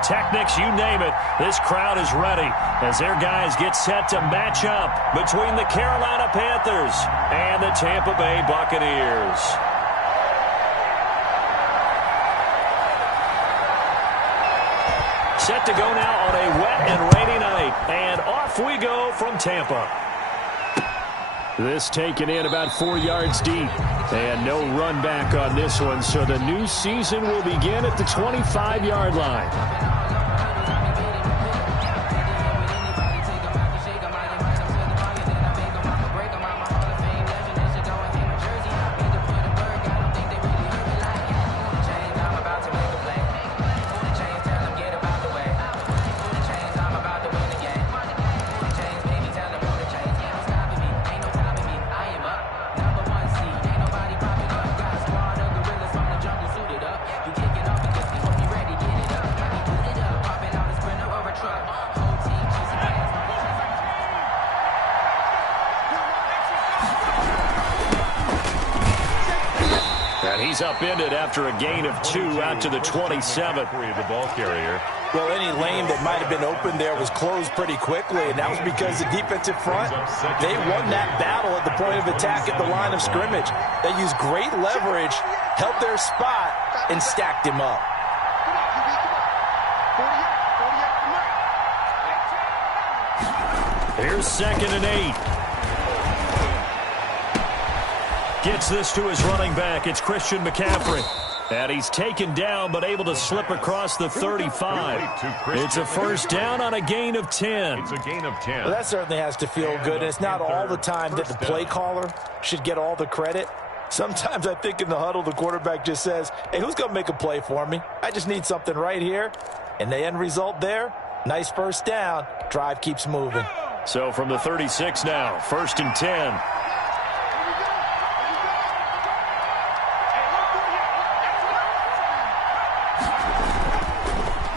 pyrotechnics, you name it. This crowd is ready as their guys get set to match up between the Carolina Panthers and the Tampa Bay Buccaneers. Set to go now on a wet and rainy night. And off we go from Tampa. This taken in about 4 yards deep. And no run back on this one. So the new season will begin at the 25-yard line. He's upended after a gain of 2 out to the 27. The ball carrier. Well, any lane that might have been open there was closed pretty quickly, and that was because the defensive front, they won that battle at the point of attack at the line of scrimmage. They used great leverage, held their spot, and stacked him up. Here's 2nd and 8. Gets this to his running back. It's Christian McCaffrey. And he's taken down but able to slip across the 35. It's a first down on a gain of 10. It's a gain of 10. Well, that certainly has to feel good. And it's not all the time that the play caller should get all the credit. Sometimes I think in the huddle the quarterback just says, hey, who's going to make a play for me? I just need something right here. And the end result there, nice first down. Drive keeps moving. So from the 36 now, 1st and 10.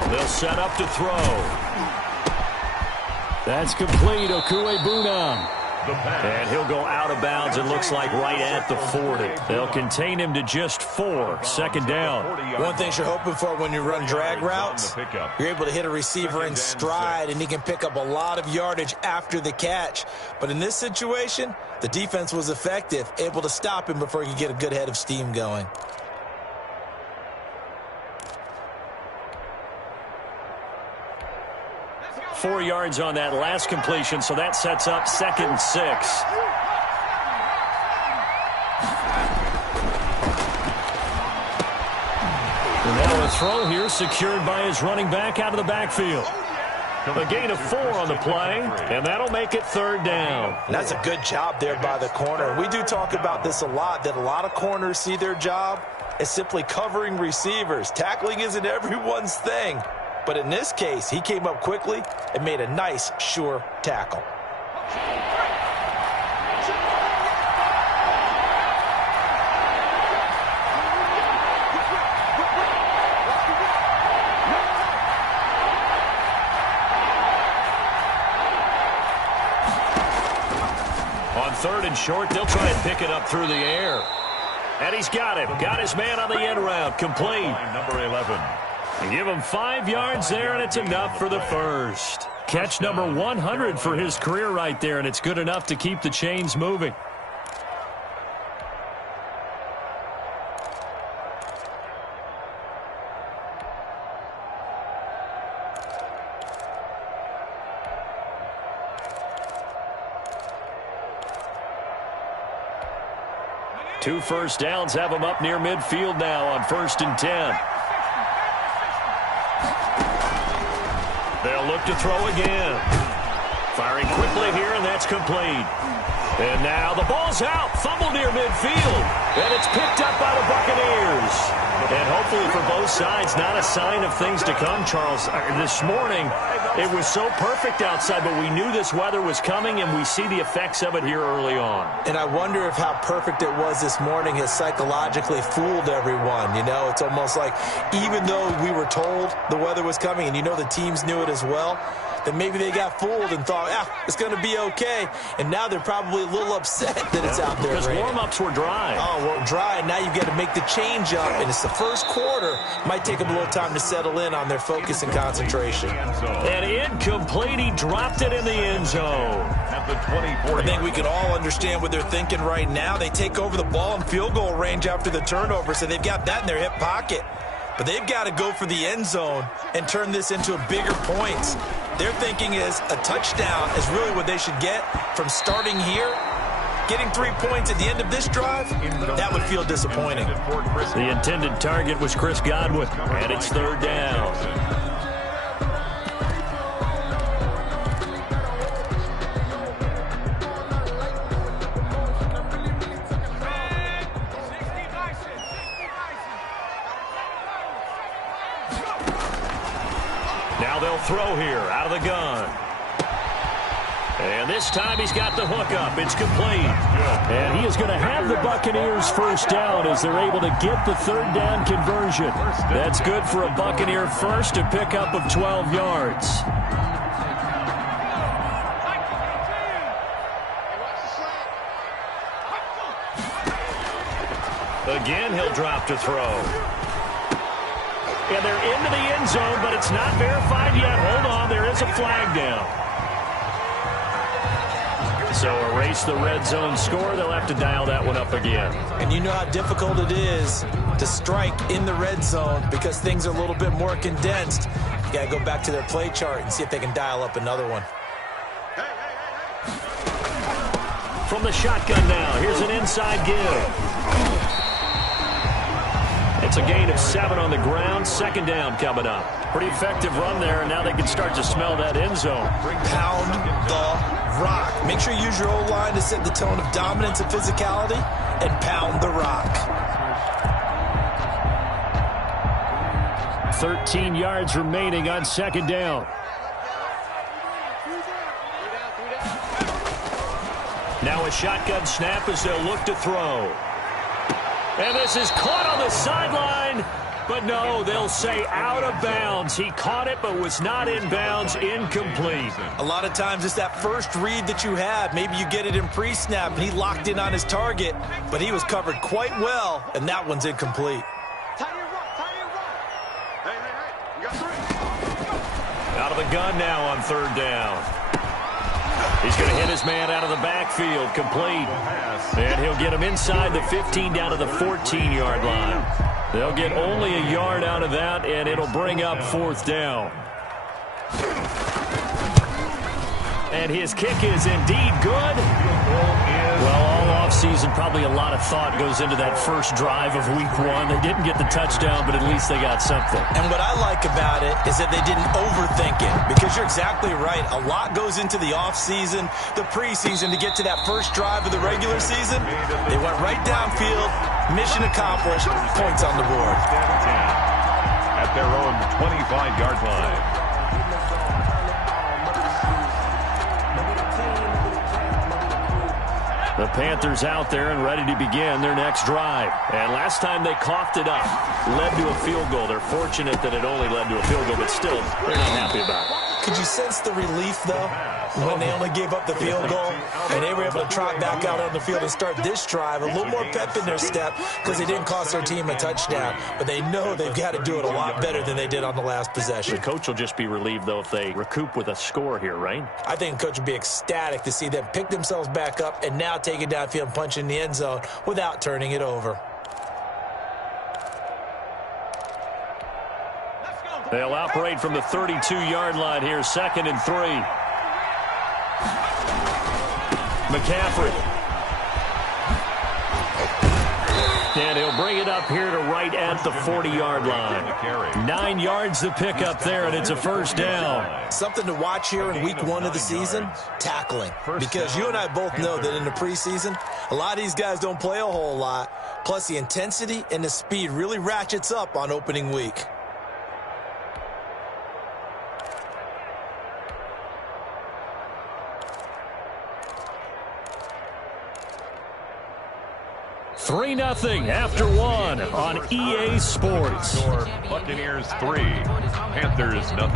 They'll set up to throw. That's complete. Okuebunam. And he'll go out of bounds, it looks like, right at the 40. They'll contain him to just 4. 2nd down. One thing you're hoping for when you run drag routes, you're able to hit a receiver in stride, and he can pick up a lot of yardage after the catch. But in this situation, the defense was effective, able to stop him before he could get a good head of steam going. Four yards on that last completion, so that sets up 2nd and 6. And now a throw here secured by his running back out of the backfield. A gain of 4 on the play, and that'll make it 3rd down. And that's a good job there by the corner. We do talk about this a lot, that a lot of corners see their job as simply covering receivers. Tackling isn't everyone's thing. But in this case, he came up quickly and made a nice, sure tackle. On 3rd and short, they'll try and pick it up through the air. And he's got him. Got his man on the end route. Complete. Number 11. Give him 5 yards there, and it's enough for the first. Catch number 100 for his career right there, and it's good enough to keep the chains moving. Two first downs have him up near midfield now on 1st and 10. They'll look to throw again. Firing quickly here, and that's complete. And now the ball's out. Fumble near midfield. And it's picked up by the Buccaneers. And hopefully for both sides, not a sign of things to come, Charles. This morning, it was so perfect outside, but we knew this weather was coming, and we see the effects of it here early on. And I wonder if how perfect it was this morning has psychologically fooled everyone. You know, it's almost like even though we were told the weather was coming, and you know the teams knew it as well, that maybe they got fooled and thought, it's going to be okay. And now they're probably a little upset that it's out there. Because warm-ups were dry. Oh, well, dry. Now you've got to make the change up, and it's the first quarter. Might take them a little time to settle in on their focus and concentration. And incomplete. He dropped it in the end zone. At the 24. I think we can all understand what they're thinking right now. They take over the ball in field goal range after the turnover, so they've got that in their hip pocket. But they've got to go for the end zone and turn this into bigger points. Their thinking is a touchdown is really what they should get from starting here. Getting 3 points at the end of this drive, that would feel disappointing. The intended target was Chris Godwin, and it's third down. Now they'll throw here out of the gun. And this time he's got the hook up. It's complete. And he is going to have the Buccaneers first down as they're able to get the third down conversion. That's good for a Buccaneer first to pick up of 12 yards. Again, he'll drop to throw. And they're into the end zone, but it's not verified yet. Hold on, there is a flag down. So erase the red zone score. They'll have to dial that one up again. And you know how difficult it is to strike in the red zone because things are a little bit more condensed. You got to go back to their play chart and see if they can dial up another one. From the shotgun now, here's an inside give. It's a gain of 7 on the ground. Second down coming up. Pretty effective run there, and now they can start to smell that end zone. Pound the rock. Make sure you use your O-line to set the tone of dominance and physicality, and pound the rock. 13 yards remaining on second down. Now a shotgun snap as they'll look to throw. And this is caught on the sideline. But no, they'll say out of bounds. He caught it but was not in bounds. Incomplete. A lot of times it's that first read that you have. Maybe you get it in pre-snap and he locked in on his target, but he was covered quite well, and that one's incomplete. Out of the gun now on third down. He's going to hit his man out of the backfield, complete. And he'll get him inside the 15 down to the 14-yard line. They'll get only a yard out of that, and it'll bring up fourth down. And his kick is indeed good. Well, all offseason, probably a lot of thought goes into that first drive of week one. They didn't get the touchdown, but at least they got something. And what I like about it is that they didn't overthink it, because you're exactly right. A lot goes into the offseason, the preseason, to get to that first drive of the regular season. They went right downfield, mission accomplished, points on the board. At their own 25-yard line. The Panthers out there and ready to begin their next drive. And last time they coughed it up, led to a field goal. They're fortunate that it only led to a field goal, but still, they're not happy about it. Could you sense the relief, though, when they only gave up the field goal and they were able to trot back out on the field and start this drive? A little more pep in their step because they didn't cost their team a touchdown, but they know they've got to do it a lot better than they did on the last possession. The coach will just be relieved, though, if they recoup with a score here, right? I think the coach would be ecstatic to see them pick themselves back up and now take it downfield and punch in the end zone without turning it over. They'll operate from the 32-yard line here, 2nd and 3. McCaffrey. And he'll bring it up here to right at the 40-yard line. 9 yards to pick up there, and it's a first down. Something to watch here in week one of the season, tackling. Because you and I both know that in the preseason, a lot of these guys don't play a whole lot. Plus, the intensity and the speed really ratchets up on opening week. Three 3-0 after one on EA Sports. Buccaneers 3, Panthers 0.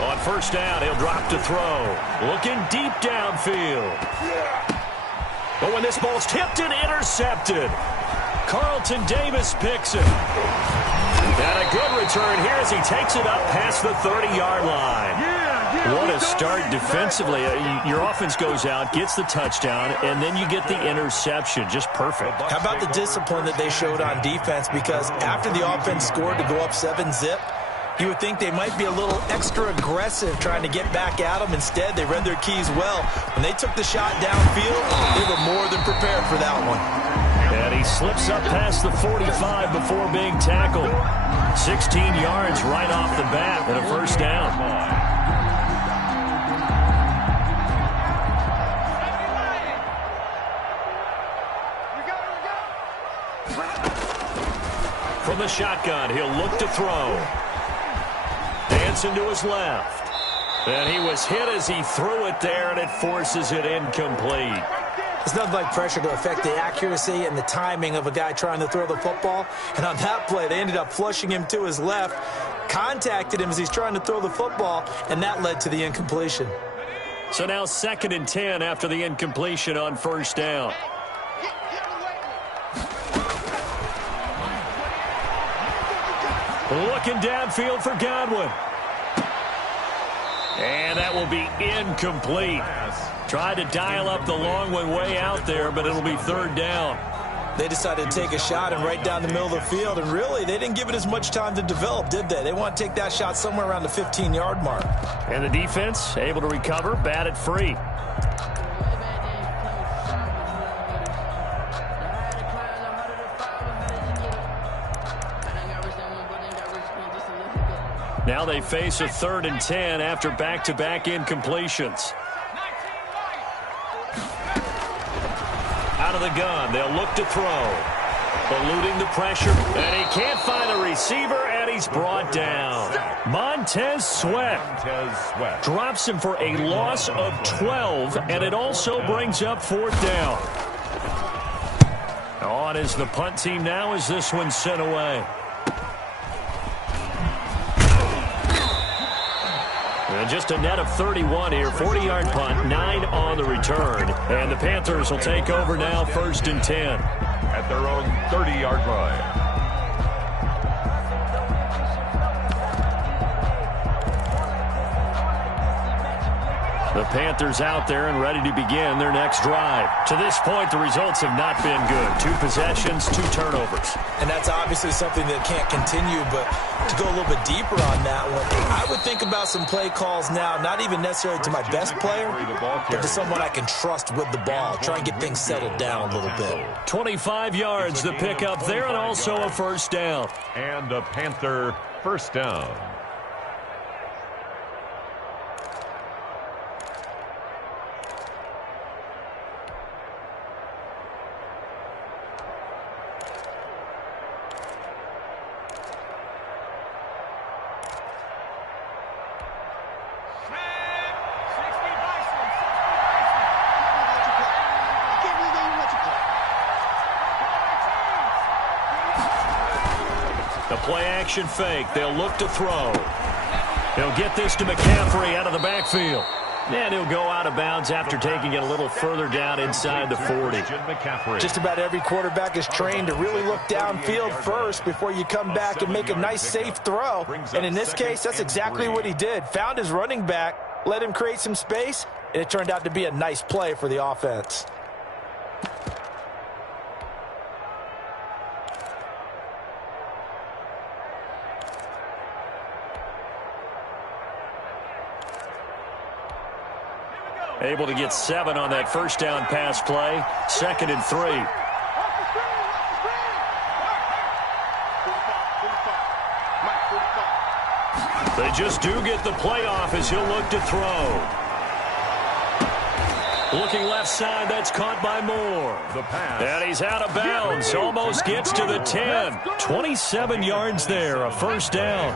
On first down, he'll drop to throw. Looking deep downfield. But when this ball's tipped and intercepted, Carlton Davis picks it. And a good return here as he takes it up past the 30-yard line. What a start defensively. Your offense goes out, gets the touchdown, and then you get the interception. Just perfect. How about the discipline that they showed on defense? Because after the offense scored to go up 7-zip, you would think they might be a little extra aggressive trying to get back at them. Instead, they read their keys well. When they took the shot downfield, they were more than prepared for that one. And he slips up past the 45 before being tackled. 16 yards right off the bat and a first down. From the shotgun, he'll look to throw. Dancing to his left. And he was hit as he threw it there, and it forces it incomplete. It's nothing like pressure to affect the accuracy and the timing of a guy trying to throw the football. And on that play, they ended up flushing him to his left, contacted him as he's trying to throw the football, and that led to the incompletion. So now 2nd and 10 after the incompletion on first down. Looking downfield for Godwin. And that will be incomplete. Tried to dial up the long one way out there, but it'll be 3rd down. They decided to take a shot and right down the middle of the field, and really, they didn't give it as much time to develop, did they? They want to take that shot somewhere around the 15-yard mark. And the defense able to recover, batted free. Now they face a 3rd and 10 after back-to-back incompletions. Out of the gun, they'll look to throw. Eluding the pressure, and he can't find a receiver, and he's brought down. Montez Sweat drops him for a loss of 12, and it also brings up 4th down. On is the punt team now as this one's sent away. And just a net of 31 here, 40-yard punt, 9 on the return. And the Panthers will take over now, 1st and 10. At their own 30-yard line. The Panthers out there and ready to begin their next drive. To this point, the results have not been good. 2 possessions, 2 turnovers. And that's obviously something that can't continue, but to go a little bit deeper on that one, I would think about some play calls now, not even necessarily to my best player, but to someone I can trust with the ball. Try and get things settled down a little bit. 25 yards the pickup there, and also a first down. And a Panther first down. The play-action fake. They'll look to throw. He'll get this to McCaffrey out of the backfield. And he'll go out of bounds after taking it a little further down inside the 40. Just about every quarterback is trained to really look downfield first before you come back and make a nice, safe throw. And in this case, that's exactly what he did. Found his running back, let him create some space, and it turned out to be a nice play for the offense. Able to get 7 on that first down pass play. 2nd and 3. They just do get the play off as he'll look to throw. Looking left side, that's caught by Moore. And he's out of bounds. Almost gets to the 10. 27 yards there, a first down.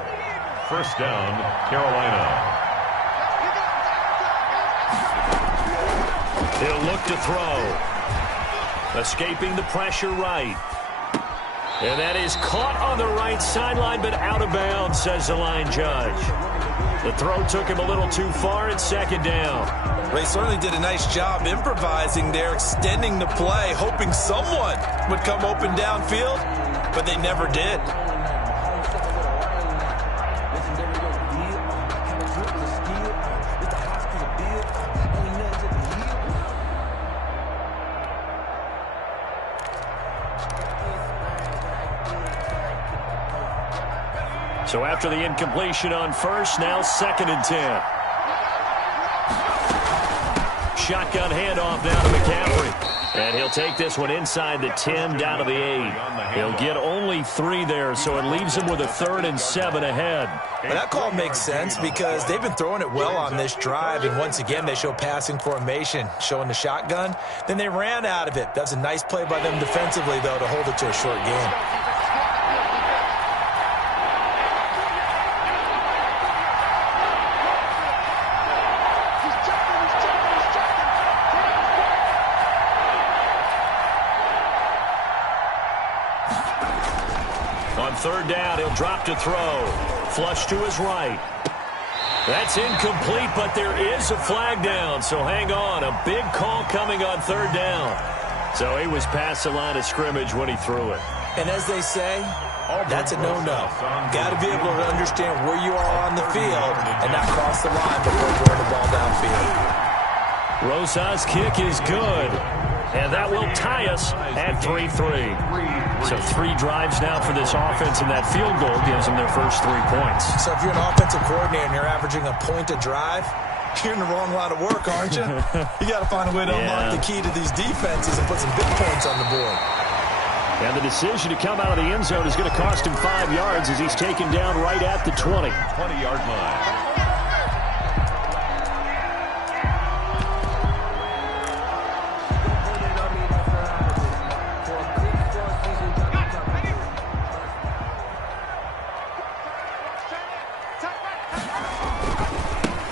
First down, Carolina. He'll look to throw. Escaping the pressure right. And that is caught on the right sideline, but out of bounds, says the line judge. The throw took him a little too far. It's second down. They certainly did a nice job improvising there, extending the play, hoping someone would come open downfield, but they never did. So after the incompletion on first, now 2nd and 10. Shotgun handoff down to McCaffrey. And he'll take this one inside the 10 down to the 8. He'll get only 3 there, so it leaves him with a 3rd and 7 ahead. Well, that call makes sense because they've been throwing it well on this drive, and once again they show passing formation, showing the shotgun. Then they ran out of it. That's a nice play by them defensively, though, to hold it to a short game. On 3rd down, he'll drop to throw. Flush to his right. That's incomplete, but there is a flag down, so hang on. A big call coming on 3rd down. So he was past the line of scrimmage when he threw it. And as they say, that's a no-no. Got to be able to understand where you are on the field and not cross the line before throwing the ball downfield. Rosa's kick is good. And that will tie us at 3-3. So 3 drives now for this offense, and that field goal gives them their first 3 points. So if you're an offensive coordinator and you're averaging a point a drive, you're in the wrong line of work, aren't you? You got to find a way to unlock the key to these defenses and put some big points on the board. And the decision to come out of the end zone is going to cost him 5 yards as he's taken down right at the 20. 20-yard line.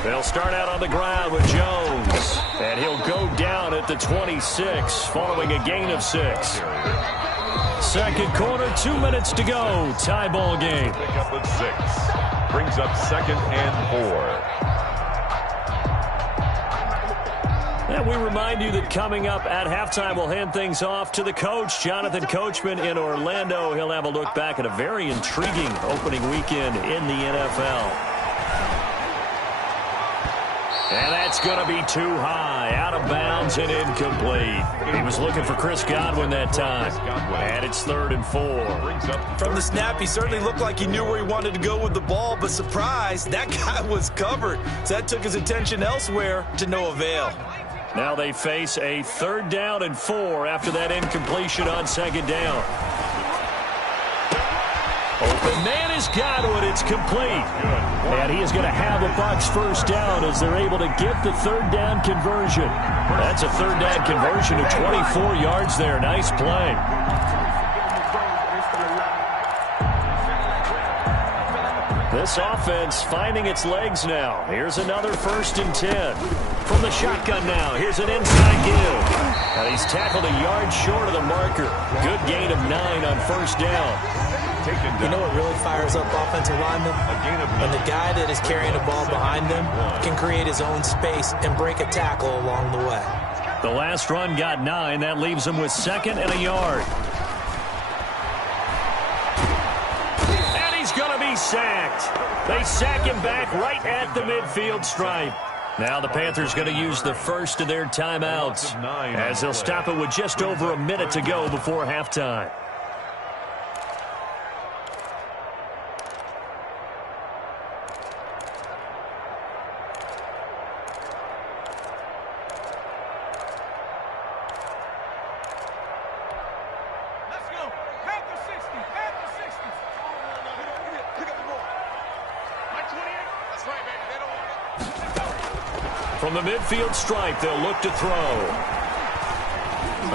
They'll start out on the ground with Jones, and he'll go down at the 26 following a gain of 6. Second quarter, 2 minutes to go. Tie ball game. Pick up at 6. Brings up 2nd and 4. And we remind you that coming up at halftime, we'll hand things off to the coach, Jonathan Coachman in Orlando. He'll have a look back at a very intriguing opening weekend in the NFL. And that's going to be too high, out of bounds and incomplete. He was looking for Chris Godwin that time. And it's 3rd and 4. From the snap, he certainly looked like he knew where he wanted to go with the ball, but surprise, that guy was covered. So that took his attention elsewhere to no avail. Now they face a 3rd down and 4 after that incompletion on 2nd down. Open man is Godwin. It's complete. And he is going to have the Bucs first down as they're able to get the 3rd down conversion. That's a 3rd down conversion of 24 yards there. Nice play. This offense finding its legs now. Here's another 1st and 10. From the shotgun now, here's an inside give. And he's tackled a yard short of the marker. Good gain of 9 on 1st down. You know what really fires up offensive linemen? When the guy that is carrying the ball behind them can create his own space and break a tackle along the way. The last run got 9. That leaves him with 2nd and a yard. And he's going to be sacked. They sack him back right at the midfield stripe. Now the Panthers going to use the first of their timeouts as they'll stop it with just over a minute to go before halftime. From the midfield stripe, they'll look to throw.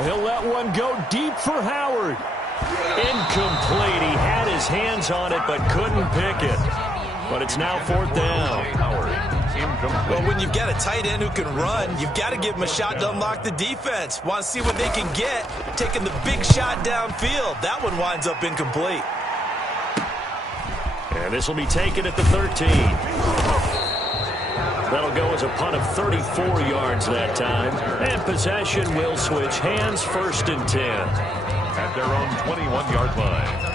He'll let one go deep for Howard. Incomplete. He had his hands on it but couldn't pick it. But it's now 4th down. Well, when you've got a tight end who can run, you've got to give him a shot to unlock the defense. Want to see what they can get, taking the big shot downfield. That one winds up incomplete. And this will be taken at the 13. has a punt of 34 yards that time. And possession will switch hands, 1st and 10. At their own 21-yard line.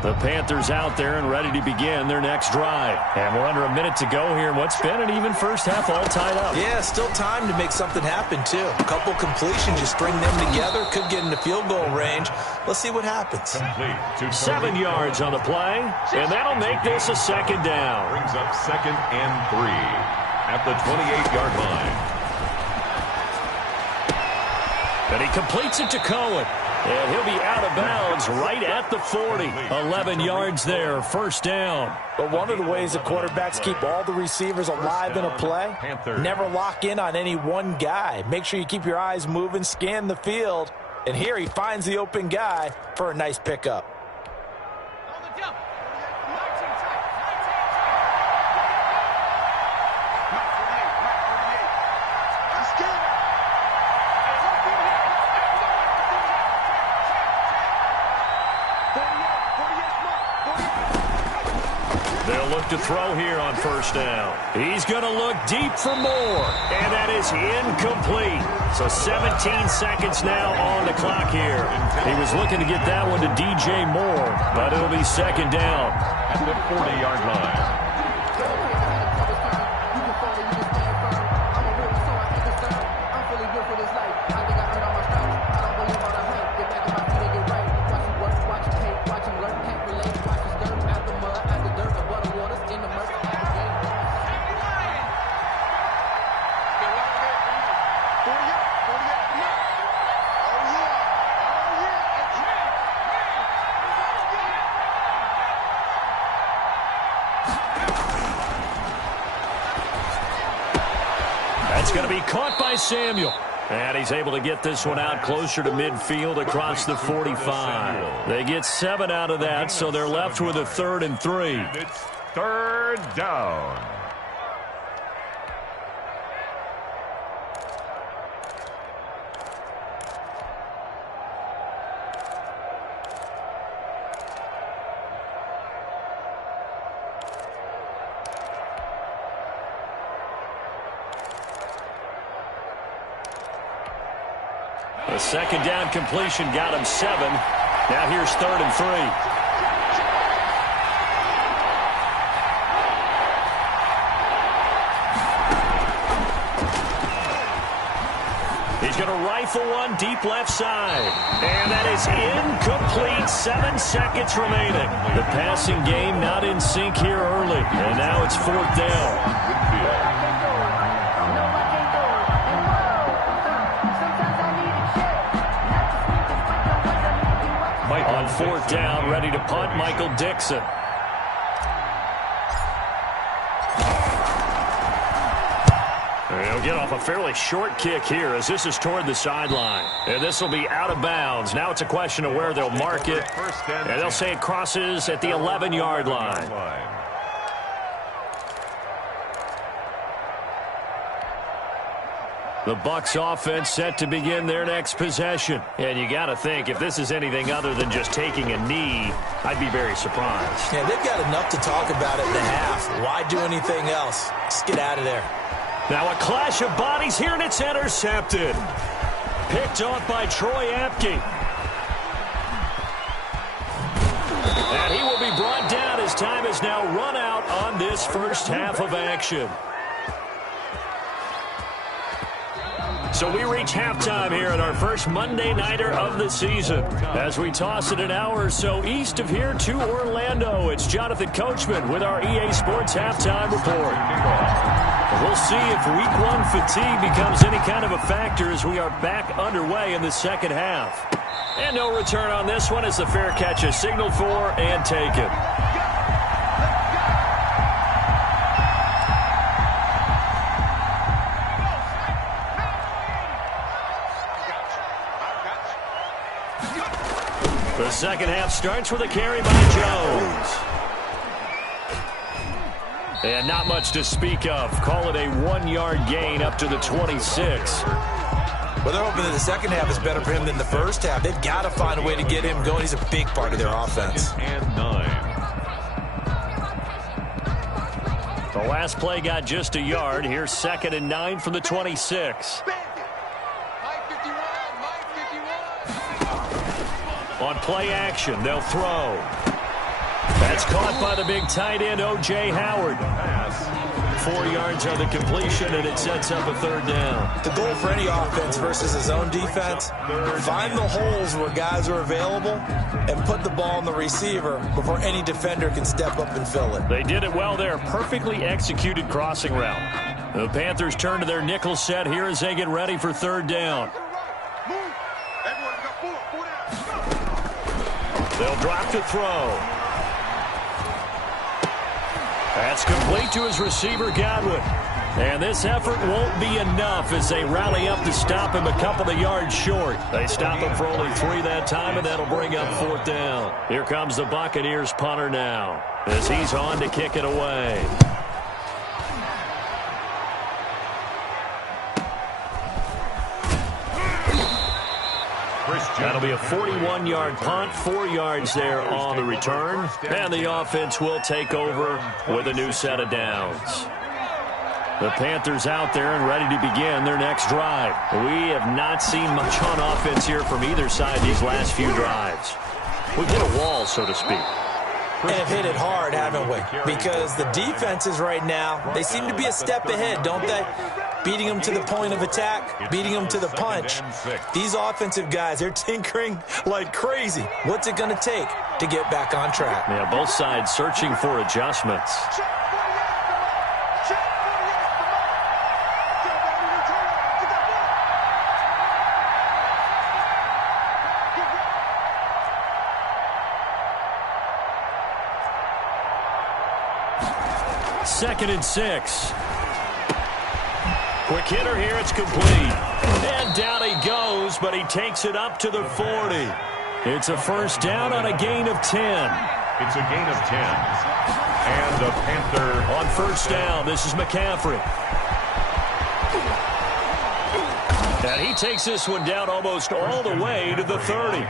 The Panthers out there and ready to begin their next drive. And we're under a minute to go here in what's been an even first half, all tied up. Yeah, still time to make something happen, too. A couple completions, you string them together, could get into field goal range. Let's see what happens. 7 yards on the play, and that'll make this a 2nd down. Brings up 2nd and 3 at the 28-yard line. And he completes it to Cohen. And he'll be out of bounds right at the 40. 11 yards there, 1st down. But one of the ways the quarterbacks keep all the receivers alive in a play, never lock in on any one guy. Make sure you keep your eyes moving, scan the field. And here he finds the open guy for a nice pickup. They'll look to throw here on 1st down. He's going to look deep for more, and that is incomplete. So 17 seconds now on the clock here. He was looking to get that one to DJ Moore, but it'll be 2nd down. At the 40-yard line. That's going to be caught by Samuel. And he's able to get this one out closer to midfield across the 45. They get 7 out of that, so they're left with a 3rd and 3. It's 3rd down. The 2nd down completion got him 7. Now here's 3rd and 3. He's going to rifle one deep left side. And that is incomplete. 7 seconds remaining. The passing game not in sync here early. And now it's 4th down. On 4th down, ready to punt, Michael Dixon. He'll get off a fairly short kick here as this is toward the sideline. And this will be out of bounds. Now it's a question of where they'll mark it. And they'll say it crosses at the 11-yard line. The Bucs offense set to begin their next possession. And you got to think, if this is anything other than just taking a knee, I'd be very surprised. Yeah, they've got enough to talk about it in the half. Why do anything else? Just get out of there. Now a clash of bodies here, and it's intercepted. Picked off by Troy Apke. And he will be brought down as time has now run out on this first half of action. So we reach halftime here at our first Monday Nighter of the season. As we toss it an hour or so east of here to Orlando, it's Jonathan Coachman with our EA Sports Halftime Report. We'll see if Week 1 fatigue becomes any kind of a factor as we are back underway in the second half. And no return on this one as the fair catch is signaled for and taken. The second half starts with a carry by Jones. And not much to speak of. Call it a 1-yard gain up to the 26. Well, they're hoping that the second half is better for him than the first half. They've got to find a way to get him going. He's a big part of their offense. And 9. The last play got just a yard. Here's 2nd and 9 from the 26. On play action, they'll throw. That's caught by the big tight end, O.J. Howard. 4 yards on the completion, and it sets up a 3rd down. The goal for any offense versus his own defense, find the holes where guys are available and put the ball in the receiver before any defender can step up and fill it. They did it well there. Perfectly executed crossing route. The Panthers turn to their nickel set here as they get ready for 3rd down. They'll drop to throw. That's complete to his receiver, Godwin. And this effort won't be enough as they rally up to stop him a couple of yards short. They stop him for only 3 that time, and that'll bring up 4th down. Here comes the Buccaneers punter now as he's on to kick it away. That'll be a 41-yard punt, 4 yards there on the return. And the offense will take over with a new set of downs. The Panthers out there and ready to begin their next drive. We have not seen much on offense here from either side these last few drives. We've hit a wall, so to speak. And have hit it hard, haven't we? Because the defenses right now, they seem to be a step ahead, don't they? Beating them to the point of attack, beating them to the punch. These offensive guys, they're tinkering like crazy. What's it going to take to get back on track? Yeah, both sides searching for adjustments. Second and 6. Quick hitter here, it's complete. And down he goes, but he takes it up to the 40. It's a 1st down on a gain of 10. It's a gain of 10. And the Panther on 1st down, this is McCaffrey. And he takes this one down almost all the way to the 30.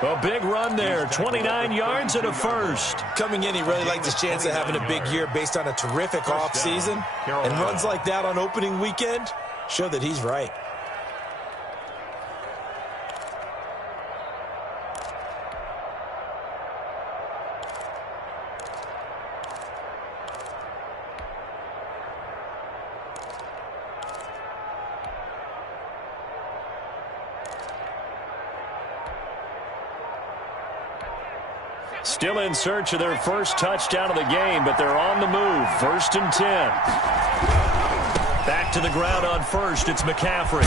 A big run there, 29 yards and a 1st. Coming in, he really liked his chance of having a big year based on a terrific offseason. And runs like that on opening weekend show that he's right. Still in search of their first touchdown of the game, but they're on the move. 1st and 10. Back to the ground on 1st. It's McCaffrey.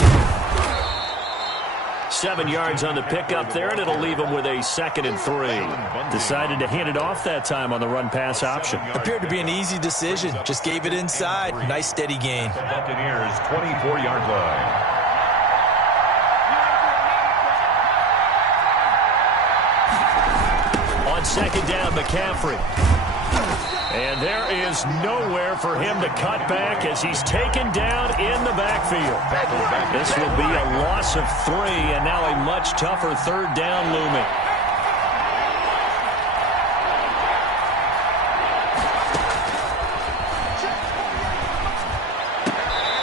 7 yards on the pickup there, and it'll leave him with a 2nd and 3. Decided to hand it off that time on the run-pass option. Appeared to be an easy decision. Just gave it inside. Nice, steady gain. Buccaneers 24-yard line. On 2nd down, McCaffrey. And there is nowhere for him to cut back as he's taken down in the backfield. This will be a loss of 3, and now a much tougher 3rd down looming.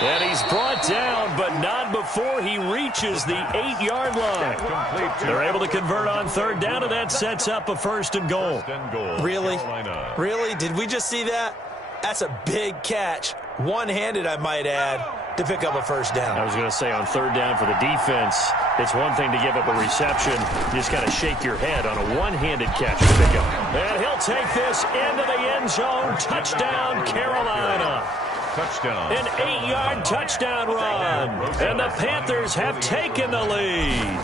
And he's brought down, but not before he reaches the 8-yard line. They're able to convert on 3rd down, and that sets up a 1st and goal. Really? Really? Did we just see that? That's a big catch. One-handed, I might add, to pick up a 1st down. I was going to say on 3rd down for the defense, it's one thing to give up a reception. You just got to shake your head on a one-handed catch to pick up. And he'll take this into the end zone. Touchdown, Carolina. Touchdown. An 8-yard touchdown run. And the Panthers have taken the lead.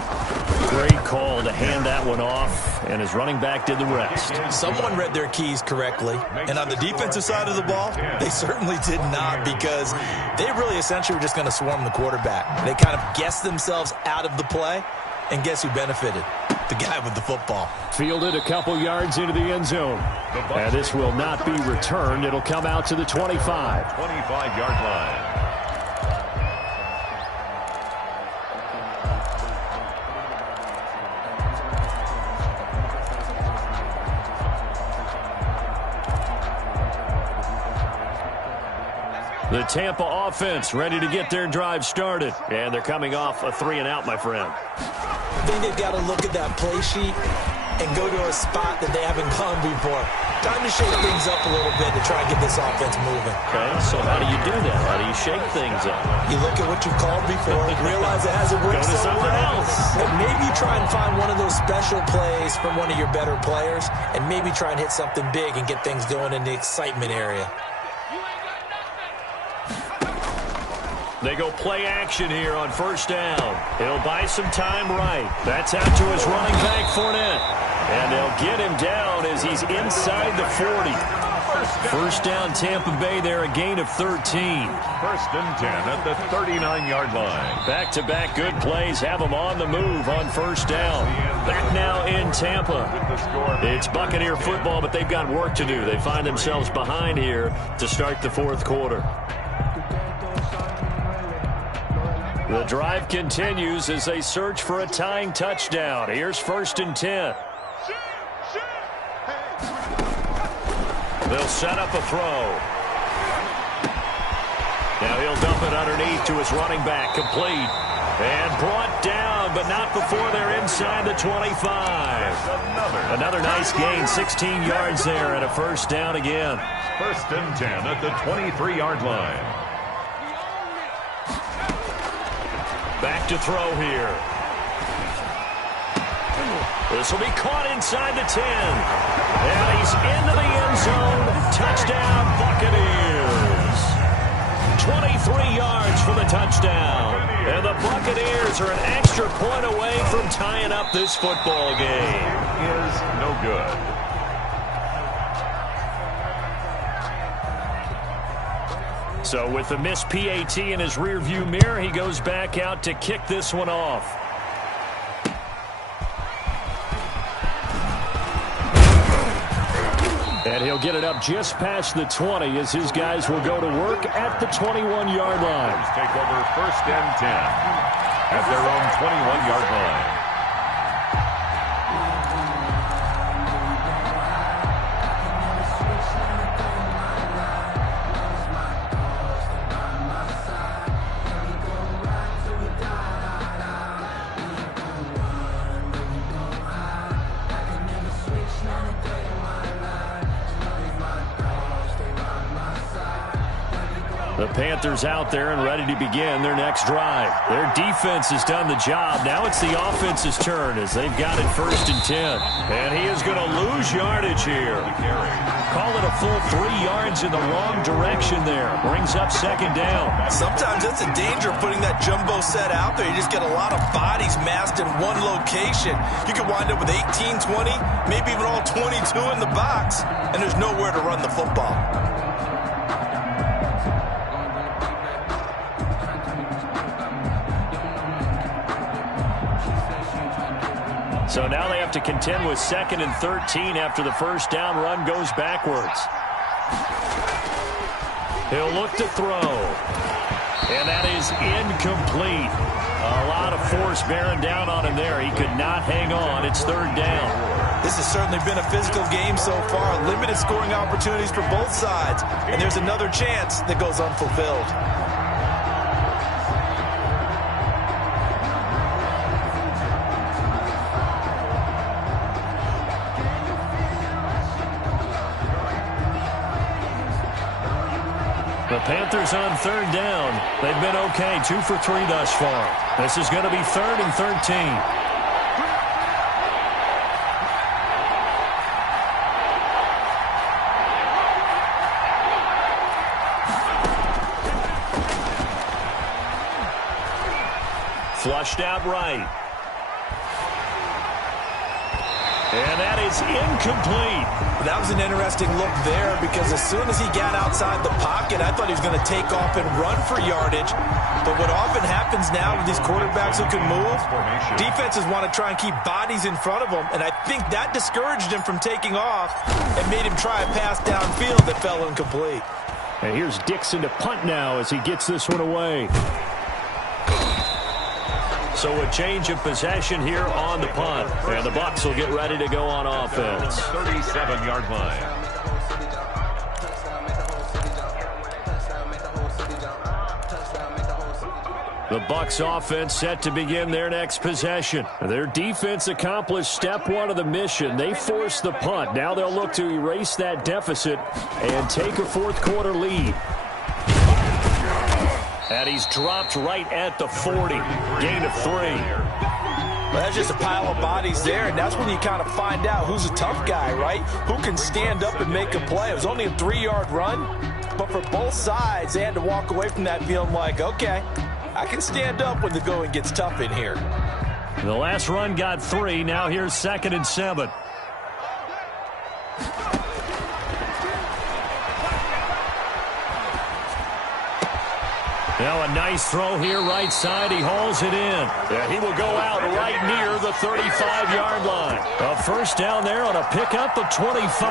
Great call to hand that one off, and his running back did the rest. Someone read their keys correctly, and on the defensive side of the ball, they certainly did not, because they really essentially were just going to swarm the quarterback. They kind of guessed themselves out of the play, and guess who benefited? The guy with the football. Fielded a couple yards into the end zone. And this will not be returned. It'll come out to the 25. 25-yard line. The Tampa offense ready to get their drive started. And they're coming off a 3-and-out, my friend. I think they've got to look at that play sheet and go to a spot that they haven't gone before. Time to shake things up a little bit to try and get this offense moving. Okay, so how do you do that? How do you shake things up? You look at what you've called before, realize it hasn't worked Go to so something well. else. And maybe try and find one of those special plays from one of your better players, and maybe try and hit something big and get things going in the excitement area. They go play action here on first down. He'll buy some time right. That's out to his running back, Fournette. And they'll get him down as he's inside the 40. First down, Tampa Bay there, a gain of 13. First and 10 at the 39-yard line. Back-to-back good plays have them on the move on first down. Back now in Tampa. It's Buccaneer football, but they've got work to do. They find themselves behind here to start the fourth quarter. The drive continues as they search for a tying touchdown. Here's first and 10. They'll set up a throw. Now he'll dump it underneath to his running back, complete. And brought down, but not before they're inside the 25. Another nice gain, 16 yards there, and a first down again. First and 10 at the 23-yard line. Back to throw here. This will be caught inside the 10. And he's into the end zone. Touchdown, Buccaneers. 23 yards for the touchdown. And the Buccaneers are an extra point away from tying up this football game. Is no good. So with the missed PAT in his rearview mirror, he goes back out to kick this one off. And he'll get it up just past the 20 as his guys will go to work at the 21-yard line. Take over first and 10 at their own 21-yard line. The Panthers out there and ready to begin their next drive. Their defense has done the job. Now it's the offense's turn as they've got it first and 10. And he is going to lose yardage here. Call it a full 3 yards in the wrong direction there. Brings up second down. Sometimes that's the danger of putting that jumbo set out there. You just get a lot of bodies massed in one location. You could wind up with 18, 20, maybe even all 22 in the box, and there's nowhere to run the football. So now they have to contend with second and 13 after the first down run goes backwards. He'll look to throw. And that is incomplete. A lot of force bearing down on him there. He could not hang on. It's third down. This has certainly been a physical game so far. Limited scoring opportunities for both sides. And there's another chance that goes unfulfilled. The Panthers on third down. They've been okay, 2 for 3 thus far. This is going to be third and 13. Flushed out right. And that is incomplete. That was an interesting look there because as soon as he got outside the pocket, I thought he was going to take off and run for yardage. But what often happens now with these quarterbacks who can move, defenses want to try and keep bodies in front of them, and I think that discouraged him from taking off and made him try a pass downfield that fell incomplete. And here's Dixon to punt now as he gets this one away. So a change of possession here on the punt. And the Bucs will get ready to go on offense. 37-yard line. The Bucs offense set to begin their next possession. Their defense accomplished step one of the mission. They forced the punt. Now they'll look to erase that deficit and take a fourth quarter lead. And he's dropped right at the 40. Gain of 3. Well, that's just a pile of bodies there, and that's when you kind of find out who's a tough guy, right? Who can stand up and make a play. It was only a 3-yard run, but for both sides, they had to walk away from that feeling like, okay, I can stand up when the going gets tough in here. The last run got 3. Now here's 2nd and 7. Now a nice throw here right side. He hauls it in. Yeah, he will go out right near the 35-yard line. A first down there on a pickup of 25.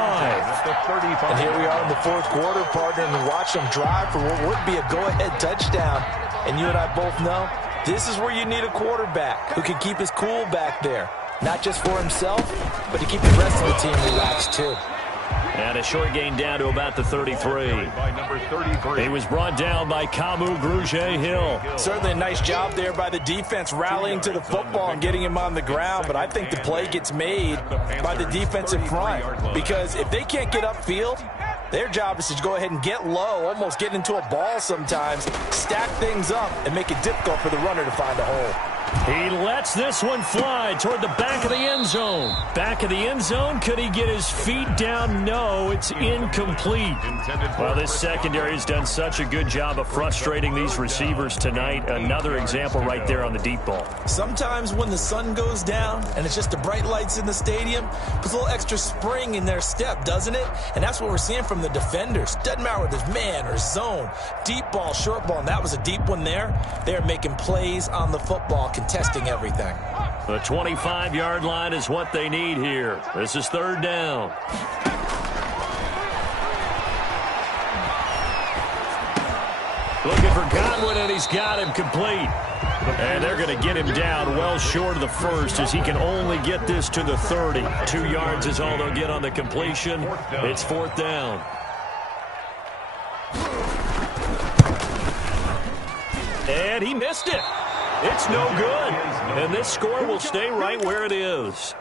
And here we are in the fourth quarter, partner, and watch them drive for what would be a go-ahead touchdown. And you and I both know this is where you need a quarterback who can keep his cool back there. Not just for himself, but to keep the rest of the team relaxed too. And a short gain down to about the 33. By number 33. He was brought down by Kamu Grugier-Hill. Certainly a nice job there by the defense rallying to the football and getting him on the ground, but I think the play gets made by the defensive front because if they can't get upfield, their job is to go ahead and get low, almost get into a ball sometimes, stack things up, and make it difficult for the runner to find a hole. He lets this one fly toward the back of the end zone. Back of the end zone, could he get his feet down? No, it's incomplete. Well, this secondary has done such a good job of frustrating these receivers tonight. Another example right there on the deep ball. Sometimes when the sun goes down and it's just the bright lights in the stadium, puts a little extra spring in their step, doesn't it? And that's what we're seeing from the defenders. Doesn't matter whether it's man or zone, deep ball, short ball, and that was a deep one there. They're making plays on the football, contesting everything. The 25-yard line is what they need here. This is 3rd down. Looking for Godwin, and he's got him complete. And they're going to get him down well short of the first as he can only get this to the 30. 2 yards is all they'll get on the completion. It's 4th down. And he missed it. It's no good. And this score will stay right where it is.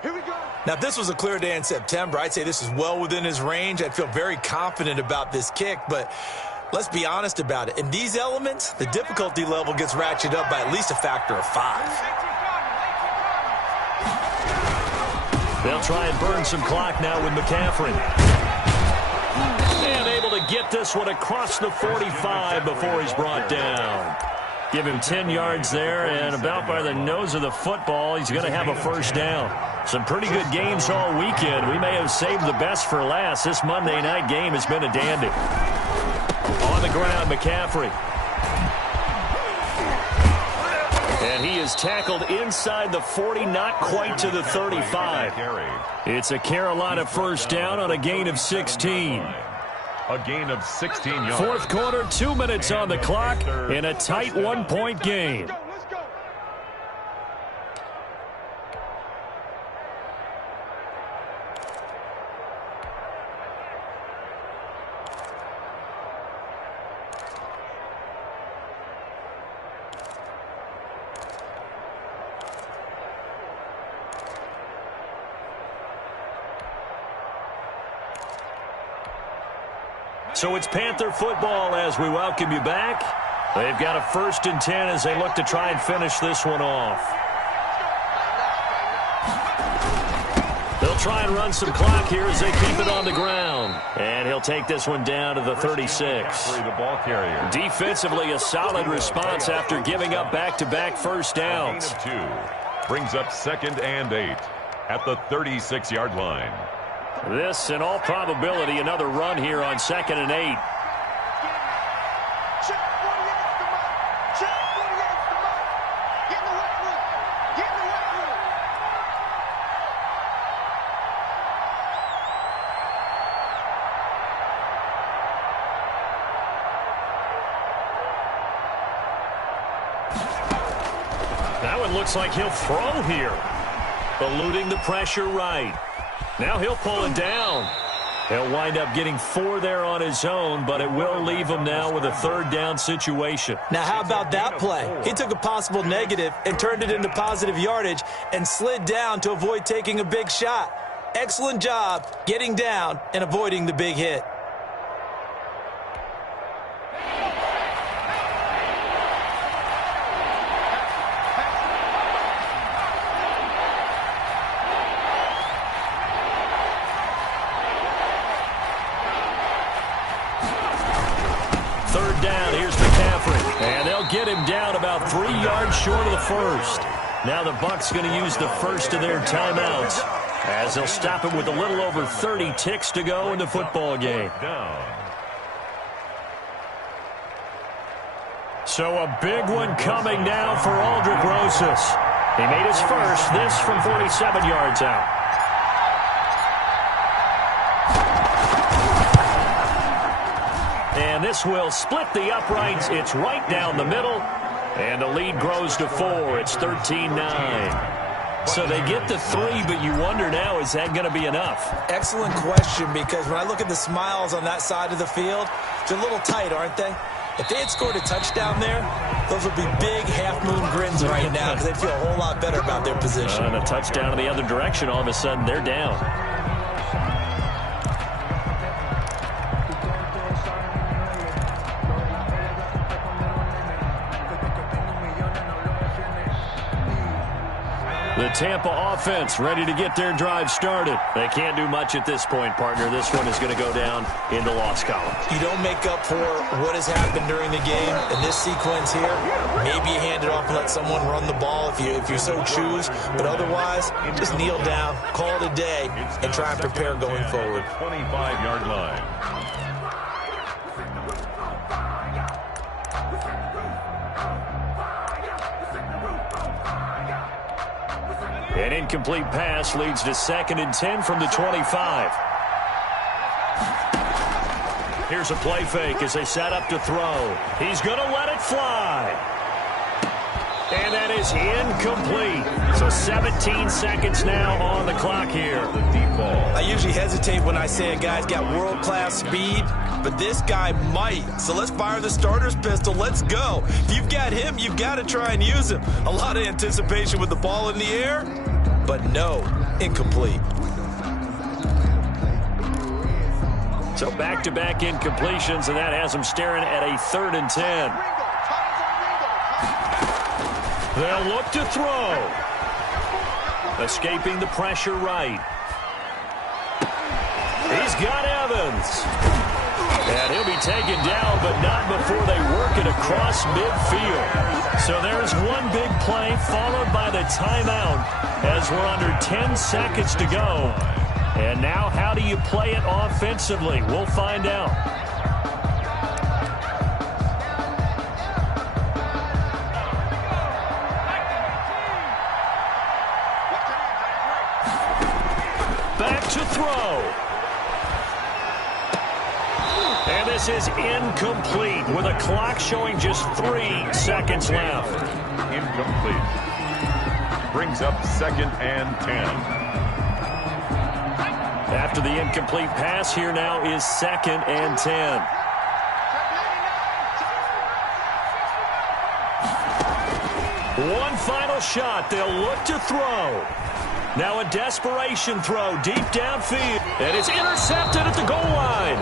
Now, if this was a clear day in September, I'd say this is well within his range. I'd feel very confident about this kick, but let's be honest about it. In these elements, the difficulty level gets ratcheted up by at least a factor of 5. They'll try and burn some clock now with McCaffrey. And able to get this one across the 45 before he's brought down. Give him 10 yards there, and about by the nose of the football, he's going to have a first down. Some pretty good games all weekend. We may have saved the best for last. This Monday night game has been a dandy. On the ground, McCaffrey. And he is tackled inside the 40, not quite to the 35. It's a Carolina first down on a gain of 16. A gain of 16 yards. Fourth quarter, 2 minutes on the clock in a tight 1-point game. So it's Panther football as we welcome you back. They've got a 1st and 10 as they look to try and finish this one off. They'll try and run some clock here as they keep it on the ground. And he'll take this one down to the 36. The ball carrier. Defensively, a solid response after giving up back-to-back first downs. A gain of 2 brings up 2nd and 8 at the 36-yard line. This, in all probability, another run here on 2nd and 8. That one looks like he'll throw here. Eluding the pressure right. Now he'll pull it down. He'll wind up getting 4 there on his own, but it will leave him now with a 3rd down situation. Now, how about that play? He took a possible negative and turned it into positive yardage and slid down to avoid taking a big shot. Excellent job getting down and avoiding the big hit. And they'll get him down about 3 yards short of the first. Now the Bucs going to use the first of their timeouts as they'll stop him with a little over 30 ticks to go in the football game. So a big one coming now for Aldrick Rosas. He made his first, this from 47 yards out. And this will split the uprights. It's right down the middle. And the lead grows to 4. It's 13-9. So they get the 3, but you wonder now, is that going to be enough? Excellent question, because when I look at the smiles on that side of the field, they're a little tight, aren't they? If they had scored a touchdown there, those would be big half-moon grins right now because they feel a whole lot better about their position. And a touchdown in the other direction, all of a sudden they're down. The Tampa offense ready to get their drive started. They can't do much at this point, partner. This one is going to go down in the loss column. You don't make up for what has happened during the game. In this sequence here, maybe you hand it off and let someone run the ball if you so choose. But otherwise, just kneel down, call it a day, and try and prepare going forward. 25-yard line. An incomplete pass leads to 2nd and 10 from the 25. Here's a play fake as they set up to throw. He's going to let it fly. And that is incomplete. So 17 seconds now on the clock here. I usually hesitate when I say a guy's got world-class speed, but this guy might. So let's fire the starter's pistol. Let's go. If you've got him, you've got to try and use him. A lot of anticipation with the ball in the air, but no, incomplete. So back-to-back incompletions, and that has him staring at a 3rd and 10. They'll look to throw. Escaping the pressure right. He's got Evans. And he'll be taken down, but not before they work it across midfield. So there's one big play followed by the timeout as we're under 10 seconds to go. And now how do you play it offensively? We'll find out. Back to throw. And this is incomplete with a clock showing just 3 seconds left. Incomplete. Brings up 2nd and 10. After the incomplete pass, here now is 2nd and 10. One final shot. They'll look to throw. Now a desperation throw deep downfield. And it's intercepted at the goal line.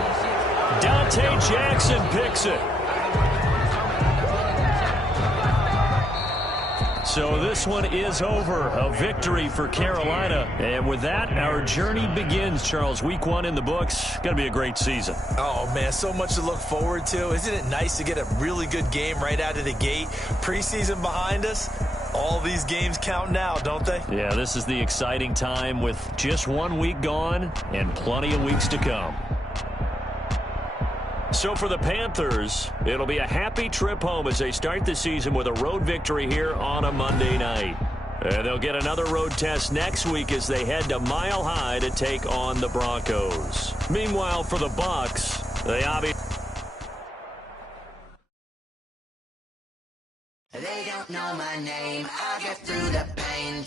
Dante Jackson picks it. So this one is over. A victory for Carolina. And with that, our journey begins, Charles. Week 1 in the books. Going to be a great season. Oh, man, so much to look forward to. Isn't it nice to get a really good game right out of the gate? Preseason behind us. All these games count now, don't they? Yeah, this is the exciting time with just 1 week gone and plenty of weeks to come. So for the Panthers, it'll be a happy trip home as they start the season with a road victory here on a Monday night. And they'll get another road test next week as they head to Mile High to take on the Broncos. Meanwhile, for the Bucs, they obviously... They don't know my name. I get through the pain.